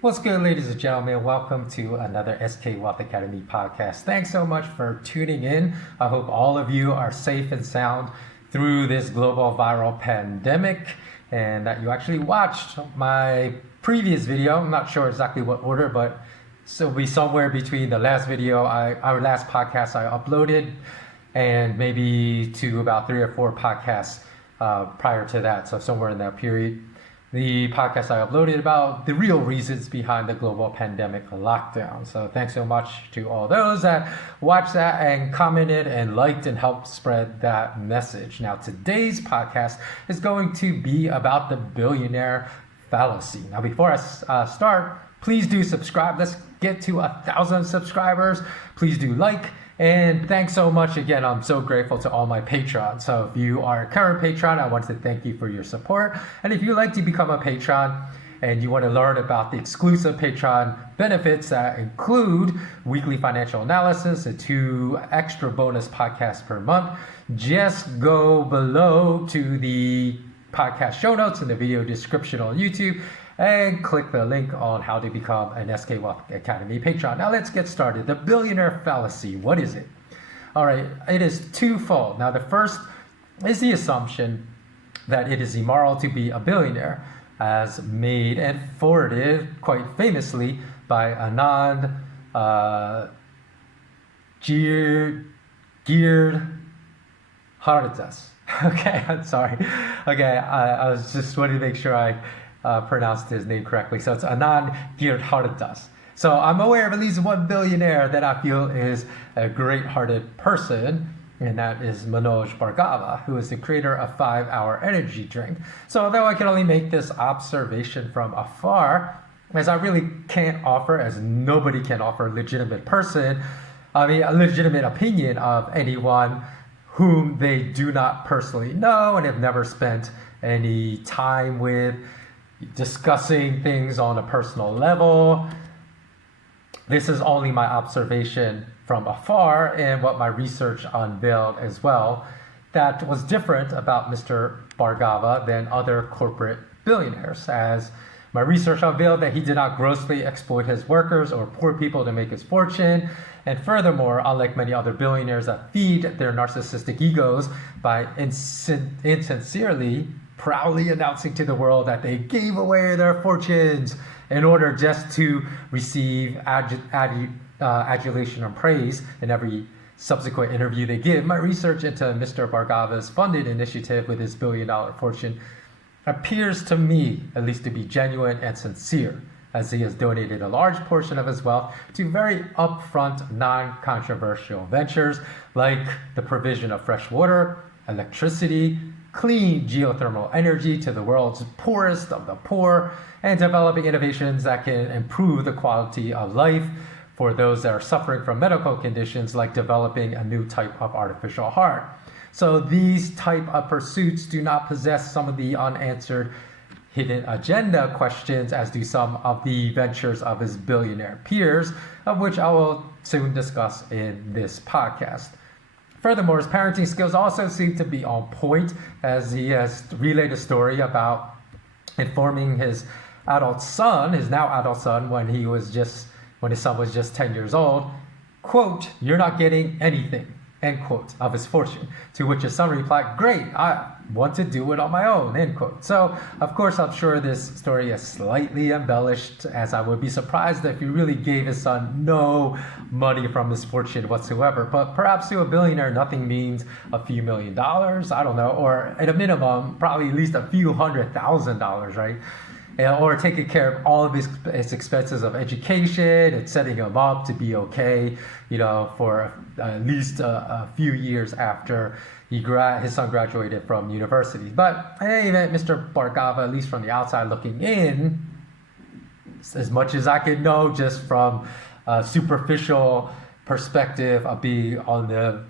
What's good, ladies and gentlemen? Welcome to another SK Wealth Academy podcast. Thanks so much for tuning in. I hope all of you are safe and sound through this global viral pandemic and that you actually watched my previous video. I'm not sure exactly what order, but it'll be somewhere between the last video, our last podcast I uploaded, and maybe to about 3 or 4 podcasts prior to that. So somewhere in that period. The podcast I uploaded about the real reasons behind the global pandemic lockdown. So thanks so much to all those that watched that and commented and liked and helped spread that message. Now today's podcast is going to be about the billionaire fallacy. Now before I start, please do subscribe. Let's get to 1,000 subscribers. Please do like. And thanks so much again. I'm so grateful to all my patrons. So if you are a current patron, I want to thank you for your support. And if you'd like to become a patron and you want to learn about the exclusive Patreon benefits that include weekly financial analysis and 2 extra bonus podcasts per month, just go below to the podcast show notes in the video description on YouTube and click the link on how to become an SK Wealth Academy patron. Now let's get started. The billionaire fallacy, what is it? All right, it is twofold. Now the first is the assumption that it is immoral to be a billionaire, as made and forwarded quite famously by Anand Giridharadas. Okay, I'm sorry. Okay, I was just wanting to make sure I pronounced his name correctly. So it's Anand Giridharadas. So I'm aware of at least one billionaire that I feel is a great-hearted person, and that is Manoj Bhargava, who is the creator of 5-Hour Energy Drink. So although I can only make this observation from afar, as I really can't offer, as nobody can offer a legitimate opinion of anyone whom they do not personally know and have never spent any time with, discussing things on a personal level. This is only my observation from afar and what my research unveiled as well that was different about Mr. Bhargava than other corporate billionaires, as my research unveiled that he did not grossly exploit his workers or poor people to make his fortune. And furthermore, unlike many other billionaires that feed their narcissistic egos by insincerely, proudly announcing to the world that they gave away their fortunes in order just to receive adulation and praise in every subsequent interview they give, my research into Mr. Bhargava's funded initiative with his billion-dollar fortune appears to me at least to be genuine and sincere, as he has donated a large portion of his wealth to very upfront, non-controversial ventures like the provision of fresh water, electricity, clean geothermal energy to the world's poorest of the poor, and developing innovations that can improve the quality of life for those that are suffering from medical conditions, like developing a new type of artificial heart. So these type of pursuits do not possess some of the unanswered hidden agenda questions as do some of the ventures of his billionaire peers, of which I will soon discuss in this podcast. Furthermore, his parenting skills also seem to be on point, as he has relayed a story about informing his now adult son, when his son was just 10 years old, quote, "You're not getting anything," end quote, of his fortune. To which his son replied, "Great, I want to do it on my own," end quote. So, of course, I'm sure this story is slightly embellished, as I would be surprised if he really gave his son no money from his fortune whatsoever. But perhaps to a billionaire, nothing means a few $1,000,000, I don't know, or at a minimum, probably at least a few $100,000, right? Or taking care of all of his expenses of education and setting him up to be okay, for at least a few years after his son graduated from university. But in any event, Mr. Bhargava, at least from the outside looking in, as much as I can know just from a superficial perspective of being on the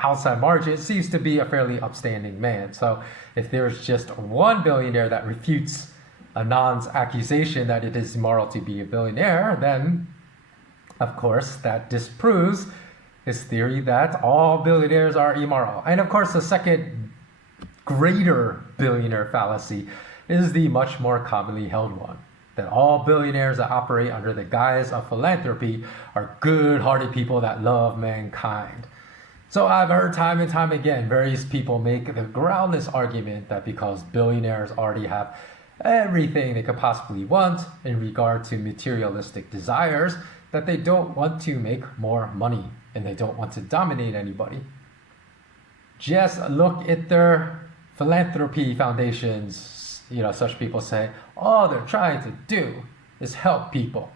outside margin, seems to be a fairly upstanding man. So if there's just one billionaire that refutes Anand's accusation that it is immoral to be a billionaire, then of course that disproves his theory that all billionaires are immoral. And of course the second greater billionaire fallacy is the much more commonly held one, that all billionaires that operate under the guise of philanthropy are good-hearted people that love mankind. So I've heard time and time again various people make the groundless argument that because billionaires already have everything they could possibly want in regard to materialistic desires, that they don't want to make more money and they don't want to dominate anybody. Just look at their philanthropy foundations. Such people say, all they're trying to do is help people.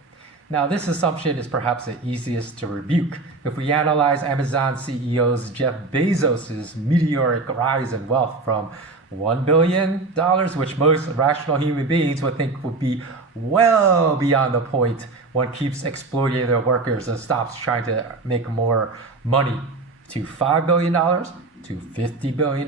Now, this assumption is perhaps the easiest to rebuke. If we analyze Amazon CEO's Jeff Bezos' meteoric rise in wealth from $1 billion, which most rational human beings would think would be well beyond the point one keeps exploiting their workers and stops trying to make more money, to $5 billion, to $50 billion,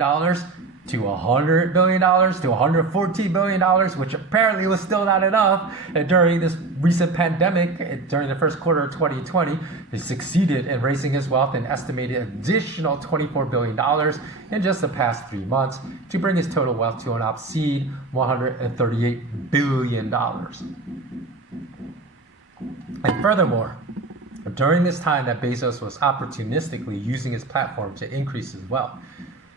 to $100 billion, to $114 billion, which apparently was still not enough. And during this recent pandemic, during the first quarter of 2020, he succeeded in raising his wealth an estimated additional $24 billion in just the past 3 months to bring his total wealth to an obscene $138 billion. And furthermore, during this time that Bezos was opportunistically using his platform to increase his wealth,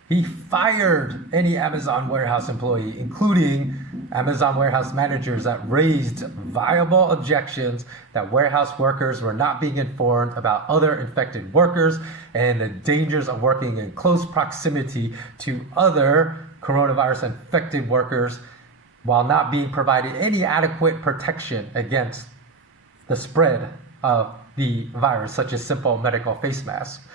he fired any Amazon warehouse employee, including Amazon warehouse managers that raised viable objections that warehouse workers were not being informed about other infected workers and the dangers of working in close proximity to other coronavirus infected workers while not being provided any adequate protection against the spread of the virus, such as simple medical face masks.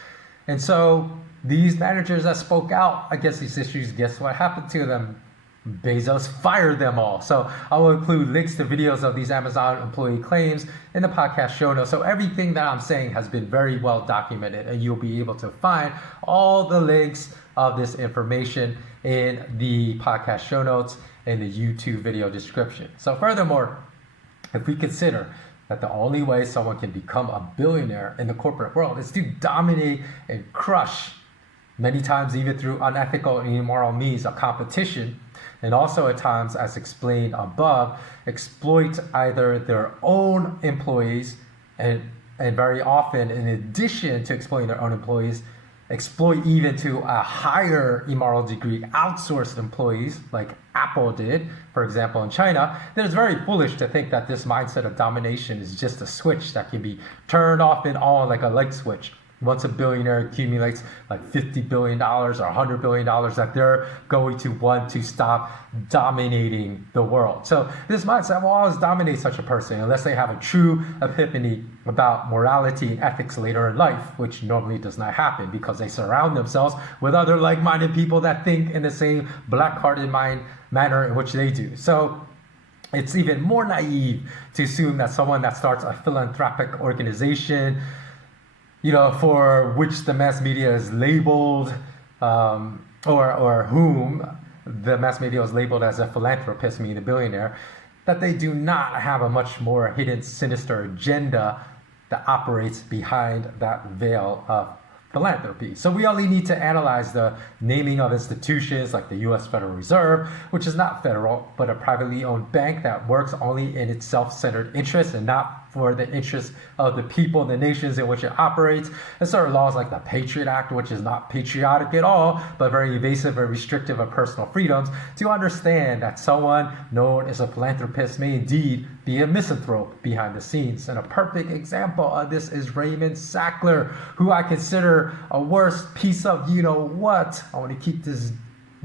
And so these managers that spoke out against these issues, guess what happened to them? Bezos fired them all. So I will include links to videos of these Amazon employee claims in the podcast show notes. So everything that I'm saying has been very well documented, and you'll be able to find all the links of this information in the podcast show notes and the YouTube video description. So furthermore, if we consider that the only way someone can become a billionaire in the corporate world is to dominate and crush, many times even through unethical and immoral means of competition, and also at times, as explained above, exploit either their own employees and very often, in addition to exploiting their own employees, exploit even to a higher immoral degree outsourced employees like Apple did, for example, in China, then it's very foolish to think that this mindset of domination is just a switch that can be turned off and on like a light switch. Once a billionaire accumulates like $50 billion or $100 billion, that they're going to want to stop dominating the world. So this mindset will always dominate such a person unless they have a true epiphany about morality and ethics later in life, which normally does not happen because they surround themselves with other like-minded people that think in the same black-hearted manner in which they do. So it's even more naive to assume that someone that starts a philanthropic organization, for which the mass media is labeled, or whom the mass media is labeled as a philanthropist, meaning a billionaire, that they do not have a much more hidden, sinister agenda that operates behind that veil of philanthropy. So we only need to analyze the naming of institutions like the U.S. Federal Reserve, which is not federal, but a privately owned bank that works only in its self-centered interests and not for the interests of the people and the nations in which it operates. And certain laws like the Patriot Act, which is not patriotic at all, but very invasive and restrictive of personal freedoms, to understand that someone known as a philanthropist may indeed be a misanthrope behind the scenes. And a perfect example of this is Raymond Sackler, who I consider a worse piece of what. I want to keep this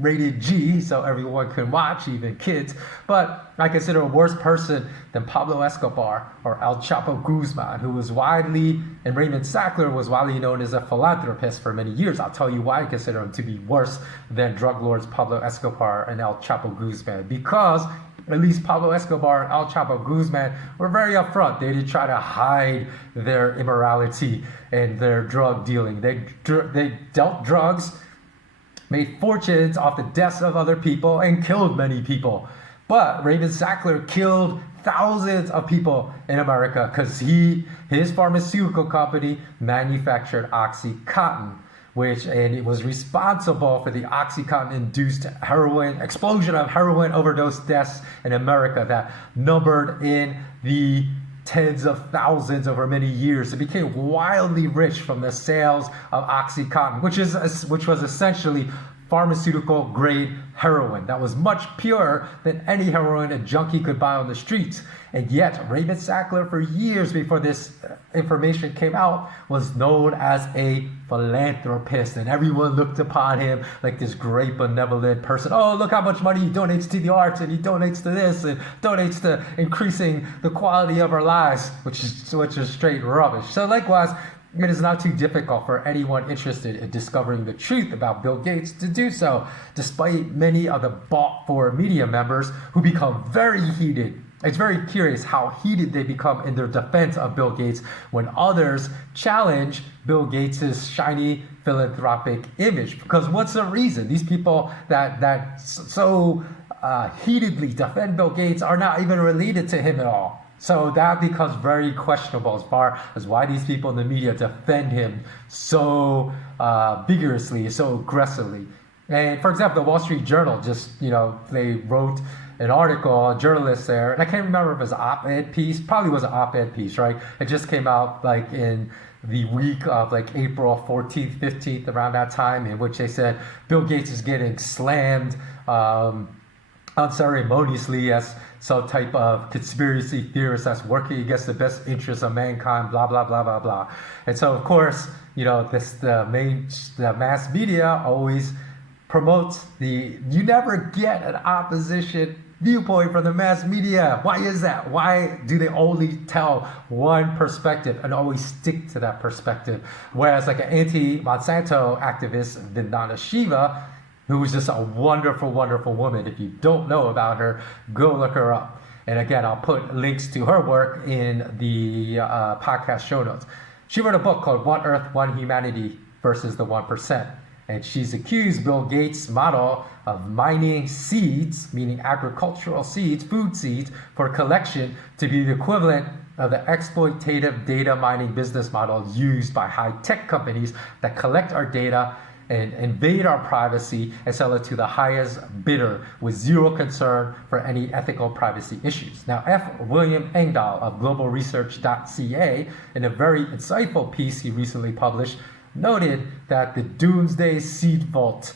rated G so everyone can watch, even kids, but I consider a worse person than Pablo Escobar or El Chapo Guzman, who was widely, and Raymond Sackler was widely known as a philanthropist for many years. I'll tell you why I consider him to be worse than drug lords Pablo Escobar and El Chapo Guzman, because at least Pablo Escobar and El Chapo Guzman were very upfront. They didn't try to hide their immorality and their drug dealing. They dealt drugs, made fortunes off the deaths of other people, and killed many people. But Raymond Sackler killed thousands of people in America because his pharmaceutical company manufactured OxyContin, and it was responsible for the Oxycontin-induced explosion of heroin overdose deaths in America that numbered in the tens of thousands over many years. It became wildly rich from the sales of Oxycontin, which was essentially pharmaceutical grade heroin that was much purer than any heroin a junkie could buy on the streets. And yet Raymond Sackler, for years before this information came out, was known as a philanthropist, and everyone looked upon him like this great benevolent person. Oh, look how much money he donates to the arts, and he donates to this, and donates to increasing the quality of our lives, which is straight rubbish. So likewise, it is not too difficult for anyone interested in discovering the truth about Bill Gates to do so, despite many of the bought-for media members who become very heated. It's very curious how heated they become in their defense of Bill Gates when others challenge Bill Gates' shiny philanthropic image. Because what's the reason? These people that so heatedly defend Bill Gates are not even related to him at all. So that becomes very questionable as far as why these people in the media defend him so vigorously, so aggressively. And for example, the Wall Street Journal they wrote an article, a journalist there, and I can't remember if it was an op-ed piece, probably was an op-ed piece, right? It just came out like in the week of like April 14th, 15th, around that time, in which they said Bill Gates is getting slammed unceremoniously as some type of conspiracy theorist that's working against the best interests of mankind, blah, blah, blah, blah, blah. And so, of course, the mass media always promotes you never get an opposition viewpoint from the mass media. Why is that? Why do they only tell one perspective and always stick to that perspective? Whereas like an anti-Monsanto activist, Vindana Shiva, who is just a wonderful, wonderful woman. If you don't know about her, go look her up. And again, I'll put links to her work in the podcast show notes. She wrote a book called One Earth, One Humanity versus the 1%. And she's accused Bill Gates' model of mining seeds, meaning agricultural seeds, food seeds, for collection to be the equivalent of the exploitative data mining business model used by high-tech companies that collect our data and invade our privacy and sell it to the highest bidder with zero concern for any ethical privacy issues. Now, F. William Engdahl of globalresearch.ca, in a very insightful piece he recently published, noted that the Doomsday Seed Vault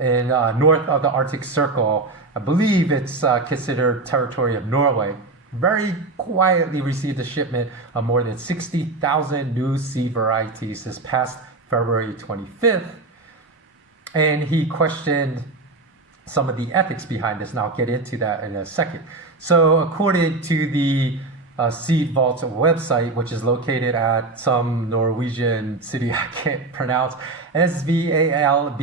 in north of the Arctic Circle, I believe it's considered territory of Norway, very quietly received a shipment of more than 60,000 new seed varieties this past February 25th. And he questioned some of the ethics behind this, and I'll get into that in a second. So according to the Seed Vault's website, which is located at some Norwegian city I can't pronounce, Svalbard.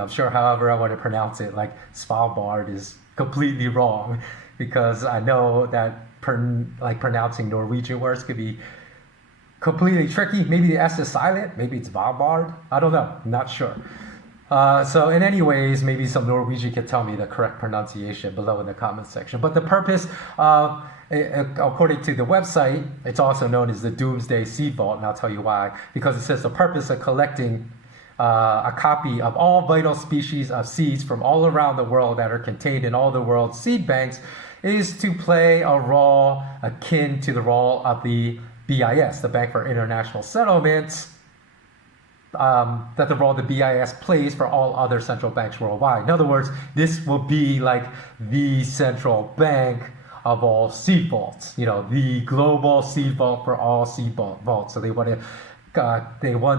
I'm sure however I want to pronounce it, like Svalbard is completely wrong, because I know that pronouncing Norwegian words could be completely tricky. Maybe the S is silent, maybe it's Svalbard, I don't know, I'm not sure. So in any ways, maybe some Norwegian can tell me the correct pronunciation below in the comment section. But the purpose of, according to the website, it's also known as the Doomsday Seed Vault, and I'll tell you why. Because it says the purpose of collecting a copy of all vital species of seeds from all around the world that are contained in all the world's seed banks is to play a role akin to the role of the BIS, the Bank for International Settlements, that the role the BIS plays for all other central banks worldwide. In other words, this will be like the central bank of all seed vaults, the global seed vault for all seed vaults. So they want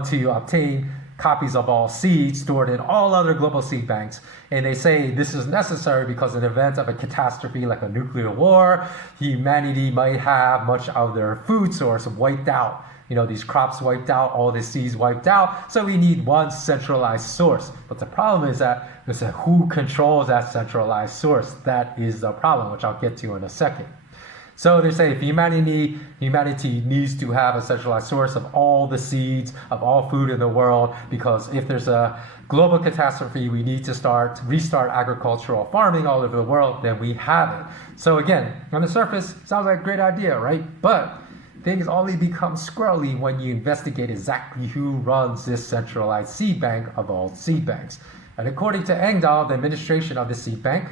to obtain copies of all seeds stored in all other global seed banks. And they say this is necessary because in the event of a catastrophe like a nuclear war, humanity might have much of their food source wiped out. These crops wiped out, all the seeds wiped out, so we need one centralized source. But the problem is that who controls that centralized source? That is the problem, which I'll get to in a second. So they say if humanity needs to have a centralized source of all the seeds, of all food in the world, because if there's a global catastrophe, we need to restart agricultural farming all over the world, then we have it. So again, on the surface, sounds like a great idea, right? But things only become squirrely when you investigate exactly who runs this centralized seed bank of all seed banks. And according to Engdahl, the administration of the seed bank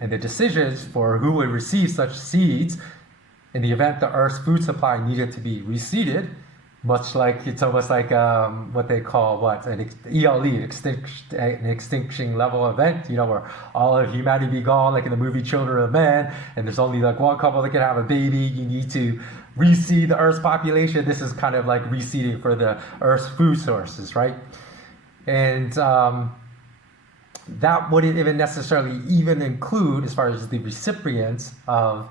and the decisions for who would receive such seeds in the event the Earth's food supply needed to be reseeded, much like it's almost like what they call an ELE, an extinction level event, where all of humanity be gone, like in the movie Children of Men, and there's only like one couple that can have a baby. You need to reseed the Earth's population. This is kind of like reseeding for the Earth's food sources, right? And that wouldn't even necessarily even include, as far as the recipients of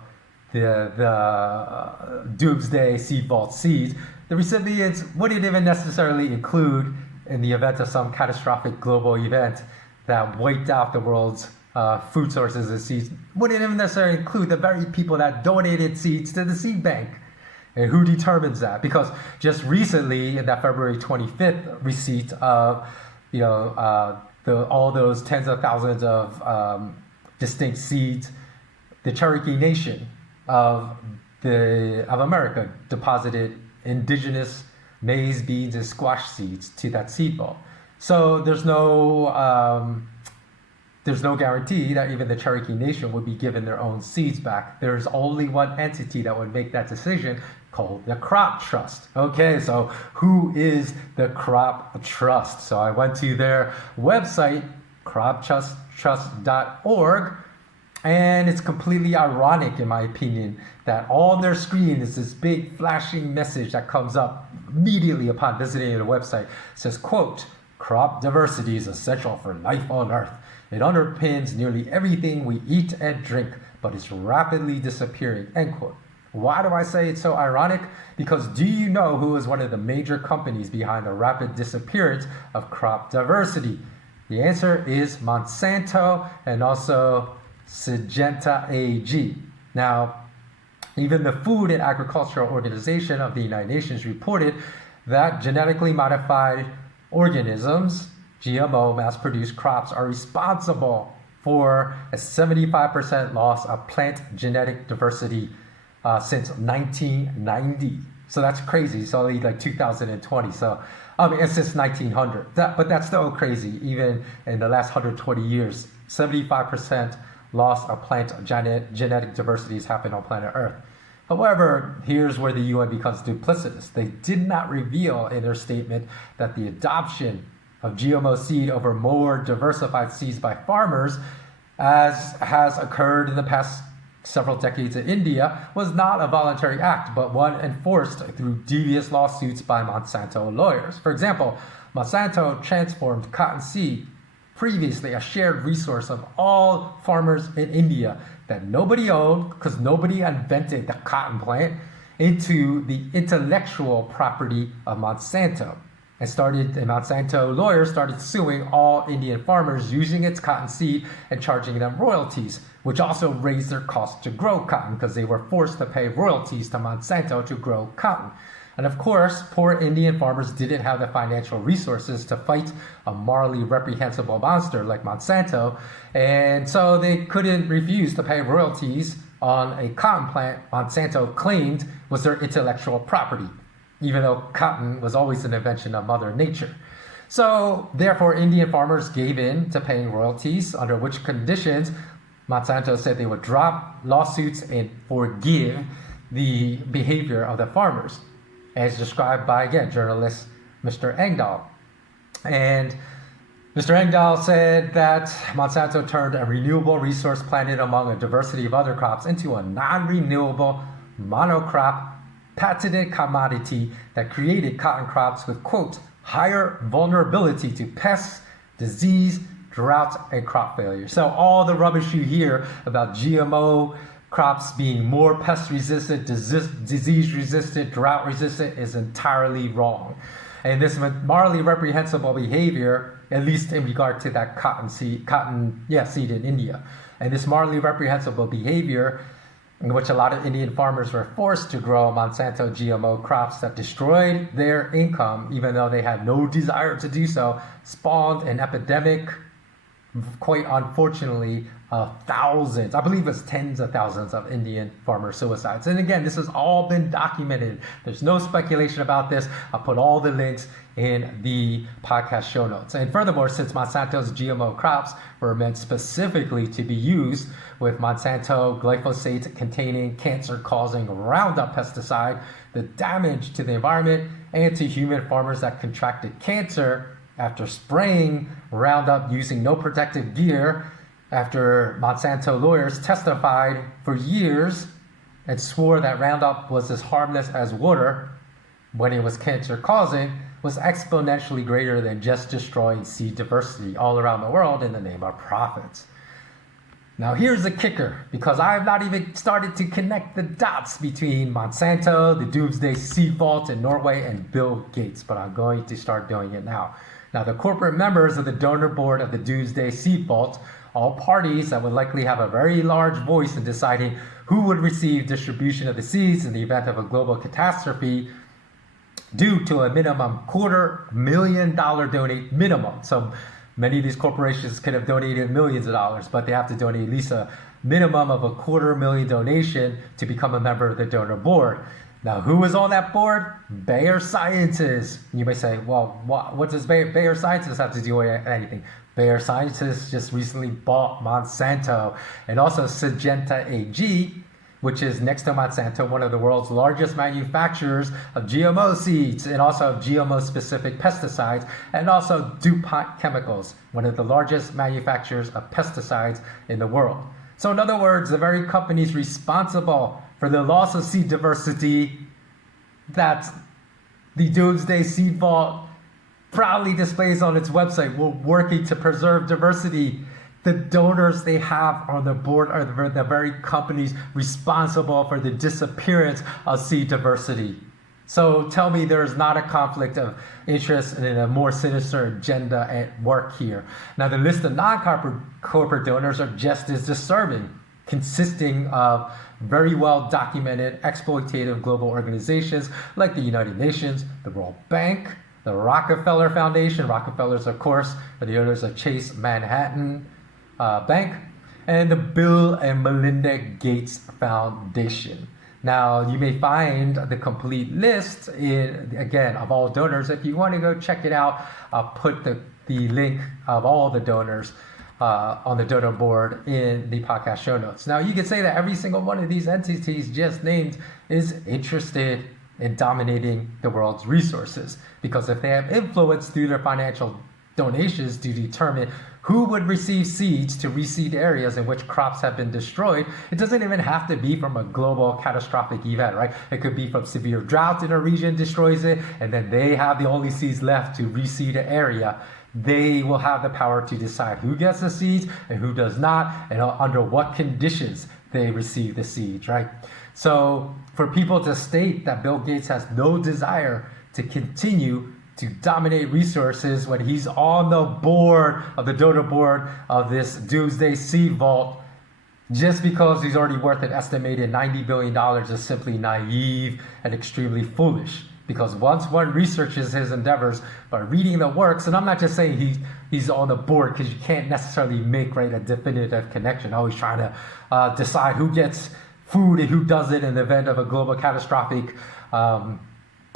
the doomsday seed vault seeds, the recipients wouldn't even necessarily include, in the event of some catastrophic global event that wiped out the world's food sources and seeds, wouldn't even necessarily include the very people that donated seeds to the seed bank. And who determines that? Because just recently, in that February 25th receipt of, all those tens of thousands of distinct seeds, the Cherokee Nation of America deposited indigenous maize, beans, and squash seeds to that seed vault. So there's no guarantee that even the Cherokee Nation would be given their own seeds back. There's only one entity that would make that decision, called the Crop Trust. Okay, so who is the Crop Trust? So I went to their website, croptrust.org, and it's completely ironic, in my opinion, that on their screen is this big flashing message that comes up immediately upon visiting the website. It says, quote, "Crop diversity is essential for life on Earth. It underpins nearly everything we eat and drink, but it's rapidly disappearing," end quote. Why do I say it's so ironic? Because do you know who is one of the major companies behind the rapid disappearance of crop diversity? The answer is Monsanto and also Syngenta AG. Now, even the Food and Agricultural Organization of the United Nations reported that genetically modified organisms, GMO mass-produced crops, are responsible for a 75% loss of plant genetic diversity since 1990. So that's crazy. It's only like 2020. So, it's since 1900. But that's still crazy. Even in the last 120 years, 75% loss of plant genetic diversity has happened on planet Earth. However, here's where the UN becomes duplicitous. They did not reveal in their statement that the adoption of GMO seed over more diversified seeds by farmers, as has occurred in the past several decades in India, was not a voluntary act, but one enforced through devious lawsuits by Monsanto lawyers. For example, Monsanto transformed cottonseed, previously a shared resource of all farmers in India that nobody owned because nobody invented the cotton plant, into the intellectual property of Monsanto. And Monsanto lawyers started suing all Indian farmers using its cotton seed and charging them royalties, which also raised their cost to grow cotton because they were forced to pay royalties to Monsanto to grow cotton. And of course, poor Indian farmers didn't have the financial resources to fight a morally reprehensible monster like Monsanto, and so they couldn't refuse to pay royalties on a cotton plant Monsanto claimed was their intellectual property, even though cotton was always an invention of Mother Nature. So therefore, Indian farmers gave in to paying royalties, under which conditions Monsanto said they would drop lawsuits and forgive the behavior of the farmers, as described by, again, journalist Mr. Engdahl. And Mr. Engdahl said that Monsanto turned a renewable resource planted among a diversity of other crops into a non-renewable monocrop patented commodity that created cotton crops with, quote, higher vulnerability to pests, disease, drought, and crop failure. So all the rubbish you hear about GMO crops being more pest resistant, disease resistant, drought resistant is entirely wrong. And this morally reprehensible behavior, at least in regard to that seed in India. And this morally reprehensible behavior, in which a lot of Indian farmers were forced to grow Monsanto GMO crops that destroyed their income, even though they had no desire to do so, spawned an epidemic quite unfortunately, thousands, I believe it's tens of thousands of Indian farmer suicides. And again, this has all been documented. There's no speculation about this. I'll put all the links in the podcast show notes. And furthermore, since Monsanto's GMO crops were meant specifically to be used with Monsanto glyphosate containing cancer-causing Roundup pesticide, the damage to the environment and to human farmers that contracted cancer after spraying Roundup using no protective gear, after Monsanto lawyers testified for years and swore that Roundup was as harmless as water when it was cancer-causing, was exponentially greater than just destroying seed diversity all around the world in the name of profits. Now here's the kicker, because I have not even started to connect the dots between Monsanto, the Doomsday Seed Vault in Norway, and Bill Gates, but I'm going to start doing it now. Now the corporate members of the donor board of the Doomsday Seed Vault, all parties that would likely have a very large voice in deciding who would receive distribution of the seeds in the event of a global catastrophe, due to a minimum $250,000 donate minimum. So many of these corporations could have donated millions of dollars, but they have to donate at least a minimum of $250,000 donation to become a member of the donor board. Now, who is on that board? Bayer Sciences. You may say, well, what does Bayer Sciences have to do with anything? Bayer Sciences just recently bought Monsanto, and also Syngenta AG, which is next to Monsanto, one of the world's largest manufacturers of GMO seeds and also of GMO-specific pesticides, and also DuPont Chemicals, one of the largest manufacturers of pesticides in the world. So in other words, the very companies responsible for the loss of seed diversity that the Doomsday Seed Vault proudly displays on its website, we're working to preserve diversity. The donors they have on the board are the very companies responsible for the disappearance of seed diversity. So tell me there's not a conflict of interest and a more sinister agenda at work here. Now the list of non-corporate donors are just as disturbing, consisting of very well documented exploitative global organizations like the United Nations, the World Bank, the Rockefeller Foundation. Rockefellers, of course, are the owners of Chase Manhattan Bank, and the Bill and Melinda Gates Foundation. Now, you may find the complete list again of all donors. If you want to go check it out, I'll put the link of all the donors on the donor board in the podcast show notes. Now, you could say that every single one of these entities just named is interested in dominating the world's resources, because if they have influence through their financial donations to determine who would receive seeds to reseed areas in which crops have been destroyed, it doesn't even have to be from a global catastrophic event, right? It could be from severe drought in a region destroys it, and then they have the only seeds left to reseed an area. They will have the power to decide who gets the seeds and who does not, and under what conditions they receive the seeds, right? So for people to state that Bill Gates has no desire to continue to dominate resources when he's on the board of the donor board of this Doomsday Seed Vault, just because he's already worth an estimated $90 billion, is simply naive and extremely foolish. Because once one researches his endeavors by reading the works, and I'm not just saying he's on the board, because you can't necessarily make a definitive connection. Always trying to decide who gets food and who doesn't in the event of a global catastrophic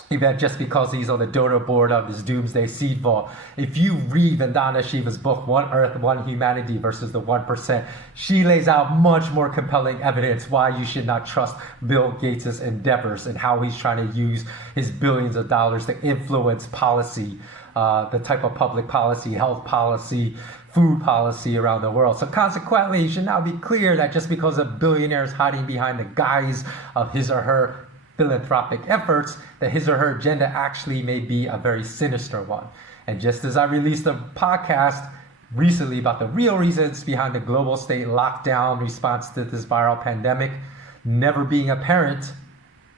event just because he's on the donor board of this Doomsday Seed Vault. If you read Vindana Shiva's book, One Earth, One Humanity versus the 1%, she lays out much more compelling evidence why you should not trust Bill Gates' endeavors and how he's trying to use his billions of dollars to influence policy, the type of public policy, health policy, food policy around the world. So consequently, it should now be clear that just because a billionaire is hiding behind the guise of his or her philanthropic efforts, that his or her agenda actually may be a very sinister one. And just as I released a podcast recently about the real reasons behind the global state lockdown response to this viral pandemic never being apparent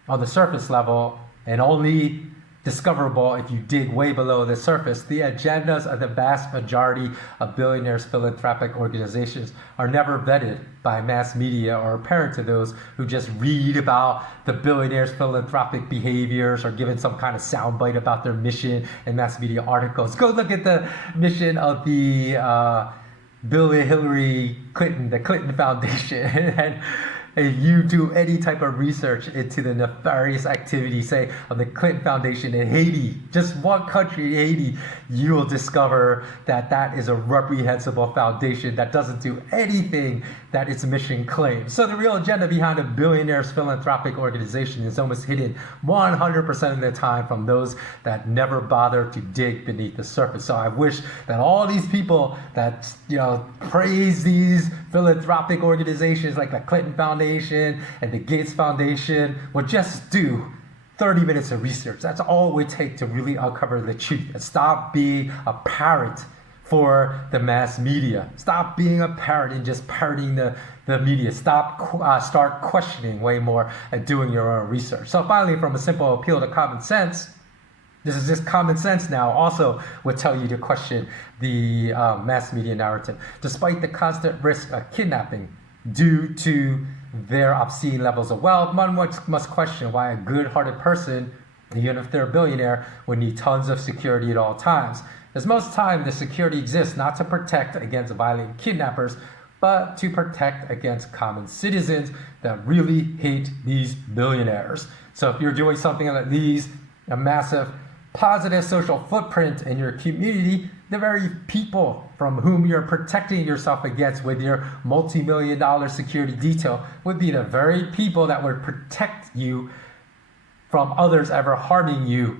on the surface level and only discoverable if you dig way below the surface, the agendas of the vast majority of billionaires' philanthropic organizations are never vetted by mass media or apparent to those who just read about the billionaires' philanthropic behaviors or given some kind of soundbite about their mission in mass media articles. Go look at the mission of the Bill and Hillary Clinton, the Clinton Foundation, and if you do any type of research into the nefarious activity, say, of the Clinton Foundation in Haiti, just one country in Haiti, you will discover that that is a reprehensible foundation that doesn't do anything that its mission claims. So the real agenda behind a billionaire's philanthropic organization is almost hidden 100% of the time from those that never bother to dig beneath the surface. So I wish that all these people that praise these philanthropic organizations like the Clinton Foundation and the Gates Foundation would just do 30 minutes of research. That's all it would take to really uncover the truth and stop being a parrot for the mass media. Stop being a parrot and just parroting the media. Start questioning way more and doing your own research. So finally, from a simple appeal to common sense, this is just common sense now, also would tell you to question the mass media narrative. Despite the constant risk of kidnapping due to their obscene levels of wealth, one must question why a good-hearted person, even if they're a billionaire, would need tons of security at all times. As most time, the security exists not to protect against violent kidnappers, but to protect against common citizens that really hate these billionaires. So if you're doing something like these, a massive positive social footprint in your community, the very people from whom you're protecting yourself against with your multi-million-dollar security detail would be the very people that would protect you from others ever harming you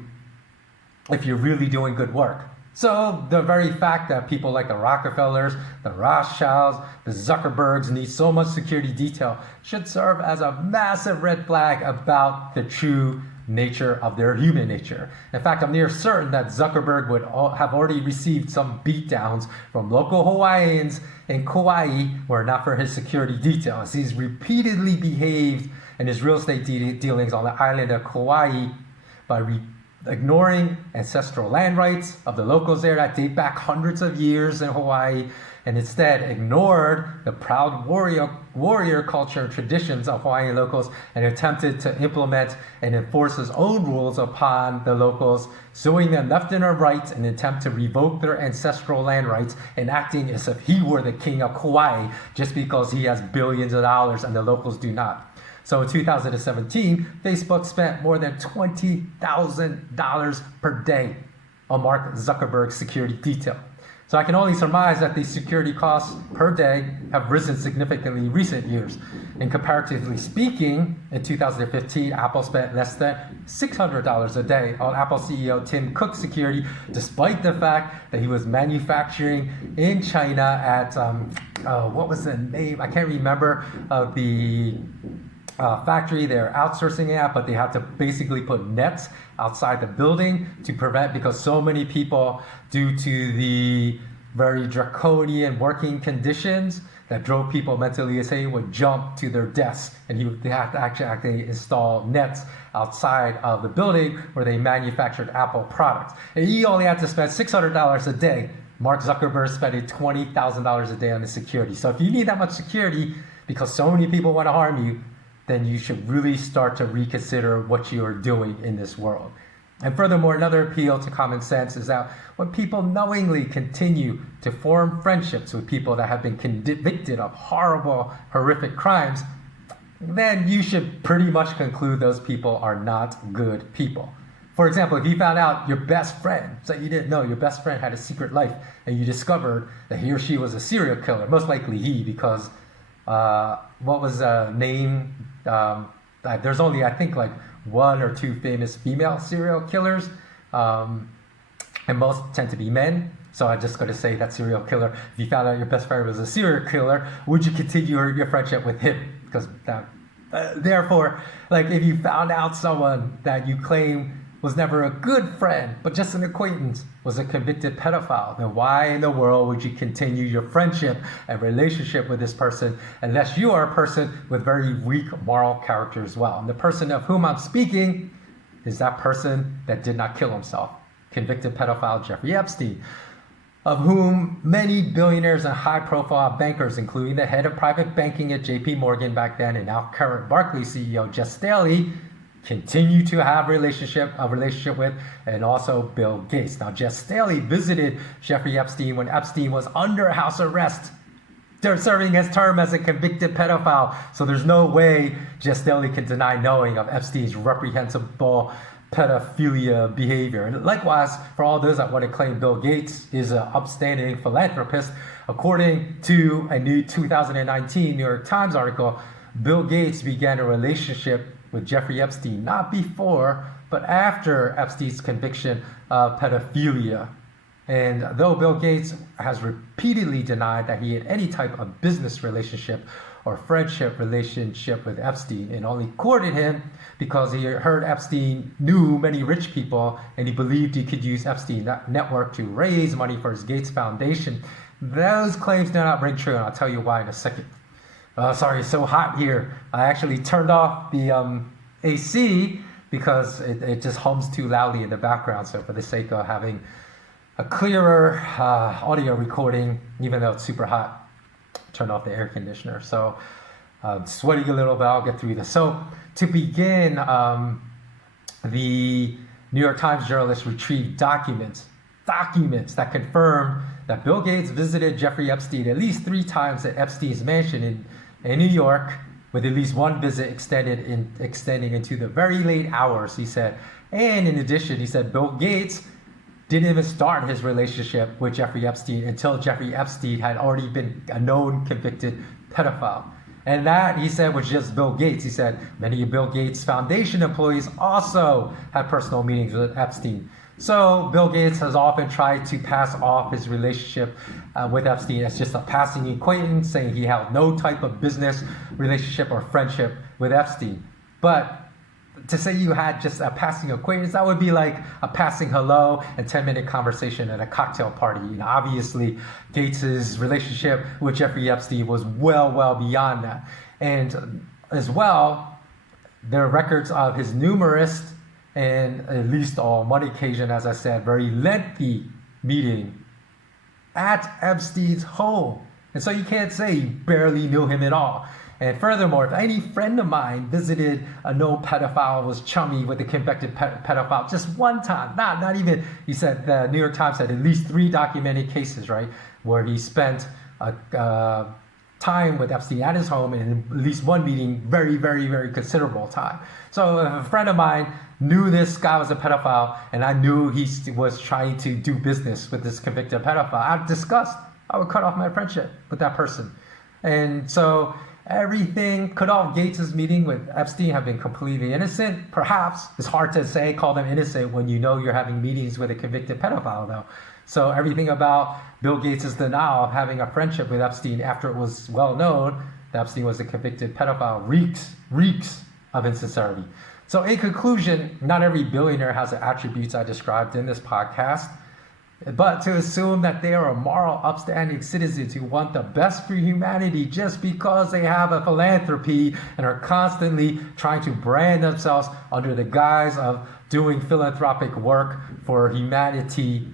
if you're really doing good work. So the very fact that people like the Rockefellers, the Rothschilds, the Zuckerbergs need so much security detail should serve as a massive red flag about the true nature of their human nature. In fact, I'm near certain that Zuckerberg would have already received some beatdowns from local Hawaiians in Kauai were it not for his security detail, as he's repeatedly behaved in his real estate dealings on the island of Kauai by ignoring ancestral land rights of the locals there that date back hundreds of years in Hawaii, and instead ignored the proud warrior culture and traditions of Hawaiian locals and attempted to implement and enforce his own rules upon the locals, suing them left and right in an attempt to revoke their ancestral land rights and acting as if he were the king of Kauai just because he has billions of dollars and the locals do not. So in 2017, Facebook spent more than $20,000 per day on Mark Zuckerberg's security detail. So I can only surmise that these security costs per day have risen significantly in recent years. And comparatively speaking, in 2015, Apple spent less than $600 a day on Apple CEO Tim Cook's security, despite the fact that he was manufacturing in China at, what was the name? I can't remember the factory they're outsourcing it at, but they have to basically put nets outside the building to prevent, because so many people, due to the very draconian working conditions that drove people mentally insane, would jump to their desks, and they have to actually install nets outside of the building where they manufactured Apple products. And he only had to spend $600 a day. Mark Zuckerberg spending $20,000 a day on the security. So if you need that much security because so many people want to harm you, then you should really start to reconsider what you are doing in this world. And furthermore, another appeal to common sense is that when people knowingly continue to form friendships with people that have been convicted of horrible, horrific crimes, then you should pretty much conclude those people are not good people. For example, if you found out your best friend, so you didn't know your best friend had a secret life, and you discovered that he or she was a serial killer, most likely he, because what was the name? There's only, I think, like one or two famous female serial killers, and most tend to be men. So I'm just going to say that serial killer, if you found out your best friend was a serial killer, would you continue your friendship with him? Because therefore, like if you found out someone that you claim was never a good friend, but just an acquaintance, was a convicted pedophile, then why in the world would you continue your friendship and relationship with this person unless you are a person with very weak moral character as well? And the person of whom I'm speaking is that person that did not kill himself, convicted pedophile Jeffrey Epstein, of whom many billionaires and high-profile bankers, including the head of private banking at JP Morgan back then and now current Barclays CEO Jess Staley, continue to have a relationship with, and also Bill Gates. Now, Jes Staley visited Jeffrey Epstein when Epstein was under house arrest. They're serving his term as a convicted pedophile, so there's no way Jes Staley can deny knowing of Epstein's reprehensible pedophilia behavior. And likewise, for all those that want to claim Bill Gates is an upstanding philanthropist, according to a new 2019 New York Times article, Bill Gates began a relationship with Jeffrey Epstein not before, but after Epstein's conviction of pedophilia. And though Bill Gates has repeatedly denied that he had any type of business relationship or friendship relationship with Epstein, and only courted him because he heard Epstein knew many rich people and he believed he could use Epstein's network to raise money for his Gates Foundation, those claims do not ring true, and I'll tell you why in a second. Sorry, it's so hot here. I actually turned off the AC because it just hums too loudly in the background. So for the sake of having a clearer audio recording, even though it's super hot, turn off the air conditioner. So sweating a little bit, I'll get through this. So to begin, the New York Times journalist retrieved documents that confirmed that Bill Gates visited Jeffrey Epstein at least 3 times at Epstein's mansion in New York, with at least one visit extending into the very late hours, he said. And in addition, he said Bill Gates didn't even start his relationship with Jeffrey Epstein until Jeffrey Epstein had already been a known convicted pedophile. And that, he said, was just Bill Gates. He said many of Bill Gates' foundation employees also had personal meetings with Epstein. So Bill Gates has often tried to pass off his relationship with Epstein as just a passing acquaintance, saying he held no type of business relationship or friendship with Epstein. But to say you had just a passing acquaintance, that would be like a passing hello and 10-minute conversation at a cocktail party. And obviously, Gates's relationship with Jeffrey Epstein was well beyond that. And as well, there are records of his numerous and, at least on one occasion, as I said, very lengthy meeting at Epstein's home. And so you can't say you barely knew him at all. And furthermore, if any friend of mine visited a known pedophile, was chummy with a convicted pedophile just one time, not even, he said, the New York Times had at least 3 documented cases, right, where he spent time with Epstein at his home, and at least one meeting, very considerable time. So if a friend of mine knew this guy was a pedophile, and I knew he was trying to do business with this convicted pedophile, out of disgust, I would cut off my friendship with that person. And so could all of Gates' meeting with Epstein have been completely innocent? Perhaps. It's hard to say, call them innocent when you know you're having meetings with a convicted pedophile, though. So everything about Bill Gates' denial of having a friendship with Epstein after it was well known that Epstein was a convicted pedophile reeks of insincerity. So in conclusion, not every billionaire has the attributes I described in this podcast. But to assume that they are a moral, upstanding citizens who want the best for humanity just because they have a philanthropy and are constantly trying to brand themselves under the guise of doing philanthropic work for humanity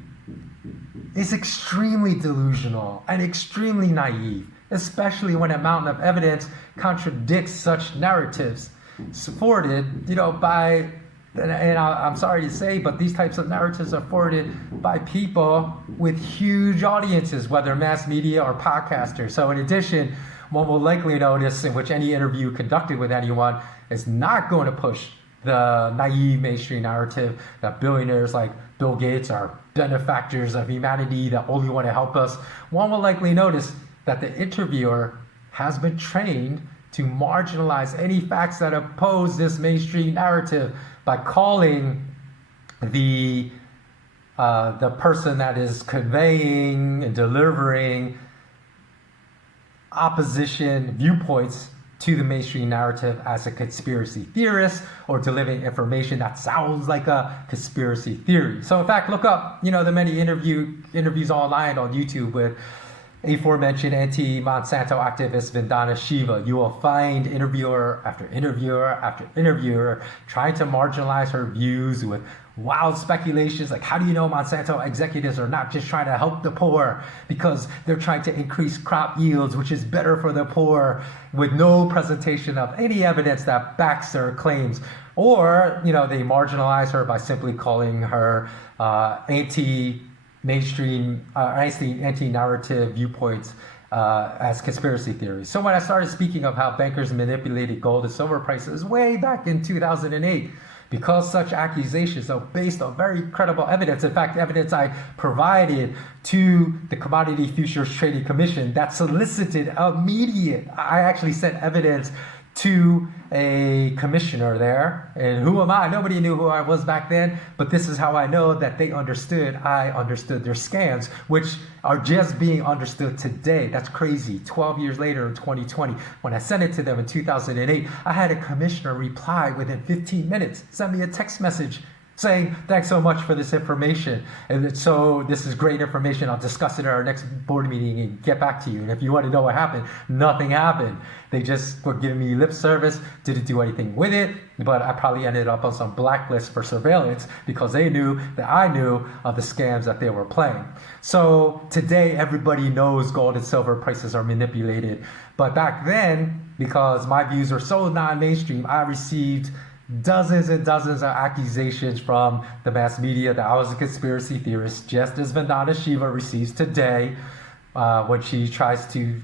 is extremely delusional and extremely naive, especially when a mountain of evidence contradicts such narratives supported, by. And I'm sorry to say, but these types of narratives are forwarded by people with huge audiences, whether mass media or podcasters. So in addition, one will likely notice in which any interview conducted with anyone is not going to push the naive mainstream narrative that billionaires like Bill Gates are benefactors of humanity that only want to help us. One will likely notice that the interviewer has been trained to marginalize any facts that oppose this mainstream narrative by calling the person that is conveying and delivering opposition viewpoints to the mainstream narrative as a conspiracy theorist or delivering information that sounds like a conspiracy theory. So in fact, look up, the many interviews online on YouTube with aforementioned anti-Monsanto activist Vindana Shiva. You will find interviewer after interviewer after interviewer trying to marginalize her views with wild speculations like, how do you know Monsanto executives are not just trying to help the poor because they're trying to increase crop yields, which is better for the poor, with no presentation of any evidence that backs their claims. Or, they marginalize her by simply calling her anti-mainstream, anti-narrative viewpoints as conspiracy theories. So when I started speaking of how bankers manipulated gold and silver prices way back in 2008, because such accusations are based on very credible evidence, in fact, evidence I provided to the Commodity Futures Trading Commission that solicited immediate, I actually sent evidence to a commissioner there, and who am I? Nobody knew who I was back then, but this is how I know that I understood their scams, which are just being understood today. That's crazy. 12 years later in 2020, when I sent it to them in 2008, I had a commissioner reply within 15 minutes, send me a text message saying, thanks so much for this information. And so this is great information. I'll discuss it at our next board meeting and get back to you. And if you want to know what happened, nothing happened. They just were giving me lip service, didn't do anything with it, but I probably ended up on some blacklist for surveillance because they knew that I knew of the scams that they were playing. So today, everybody knows gold and silver prices are manipulated. But back then, because my views are so non-mainstream, I received dozens and dozens of accusations from the mass media that I was a conspiracy theorist, just as Vindana Shiva receives today when she tries to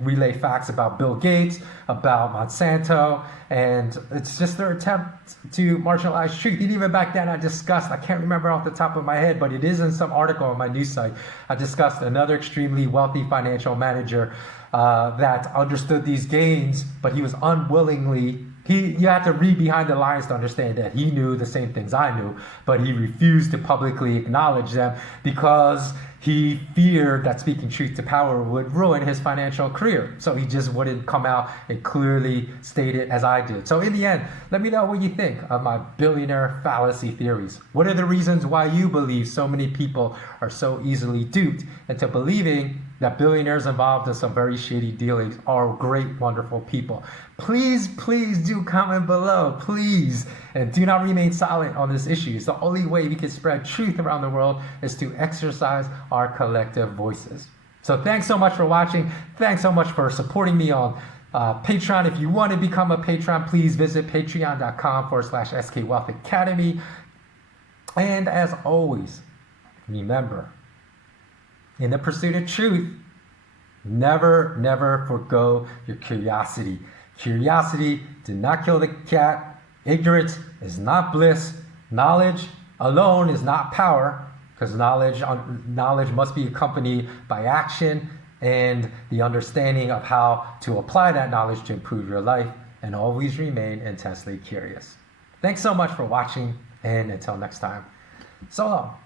relay facts about Bill Gates, about Monsanto, and it's just their attempt to marginalize truth. And even back then I can't remember off the top of my head, but it is in some article on my news site, I discussed another extremely wealthy financial manager that understood these gains, but he was unwillingly, you had to read behind the lines to understand that he knew the same things I knew, but he refused to publicly acknowledge them because he feared that speaking truth to power would ruin his financial career. So he just wouldn't come out and clearly state it as I did. So in the end, let me know what you think of my billionaire fallacy theories. What are the reasons why you believe so many people are so easily duped into believing that billionaires involved in some very shady dealings are great, wonderful people? Please, please do comment below, please. And do not remain silent on this issue. It's the only way we can spread truth around the world is to exercise our collective voices. So thanks so much for watching. Thanks so much for supporting me on Patreon. If you want to become a patron, please visit patreon.com/SK Wealth Academy. And as always, remember, in the pursuit of truth, never, never forgo your curiosity. Curiosity did not kill the cat. Ignorance is not bliss. Knowledge alone is not power, because knowledge must be accompanied by action and the understanding of how to apply that knowledge to improve your life, and always remain intensely curious. Thanks so much for watching, and until next time, so long.